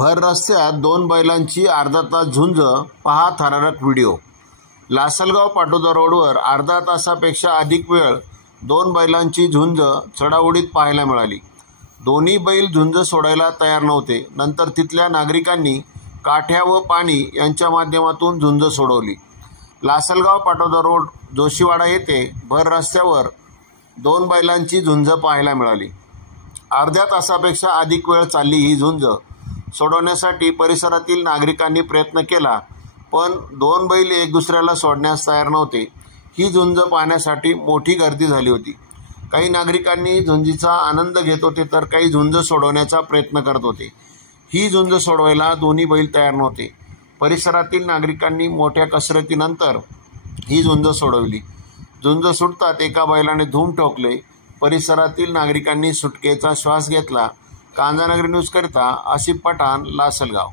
भर रस्त्यात दोन बैलांची अर्धा तास झुंज, पहा थरारक व्हिडिओ। लासलगाव पाटोदा रोडवर अर्धा तासापेक्षा अधिक वेळ दोन बैलांची झुंज चढाओढीत पाहायला मिळाली। दोन्ही बैल झुंज सोडायला तयार नव्हते। नंतर तिथल्या नागरिकांनी काठ्या व पाणी यांच्या माध्यमातून झुंज सोडवली। लासलगाव पाटोदा रोड जोशीवाडा येथे भर रस्त्यावर दोन बैलांची झुंज पाहायला मिळाली। अर्ध्या तासापेक्षा अधिक वेळ चालली ही झुंज सोडवण्यासाठी परिसरातील नागरिकांनी प्रयत्न केला, पण दोन बैल एक दुसऱ्याला सोडण्यास तयार नव्हते। ही झुंज पाहण्यासाठी मोठी गर्दी झाली होती। काही नागरिकांनी झुंजीचा आनंद घेत होते, तर काही झुंज सोडवण्याचा प्रयत्न करत होते। ही झुंज सोडवायला दोन्ही बैल तयार नव्हते। परिसरातील नागरिकांनी मोठ्या कसरतीनंतर ही झुंज सोडवली। झुंज सुटतात एका बैलाने धूम ठोकले। परिसरातील नागरिकांनी सुटकेचा श्वास घेतला। कांदानगरी न्यूज करिता आसिफ पठाण, लासलगाव।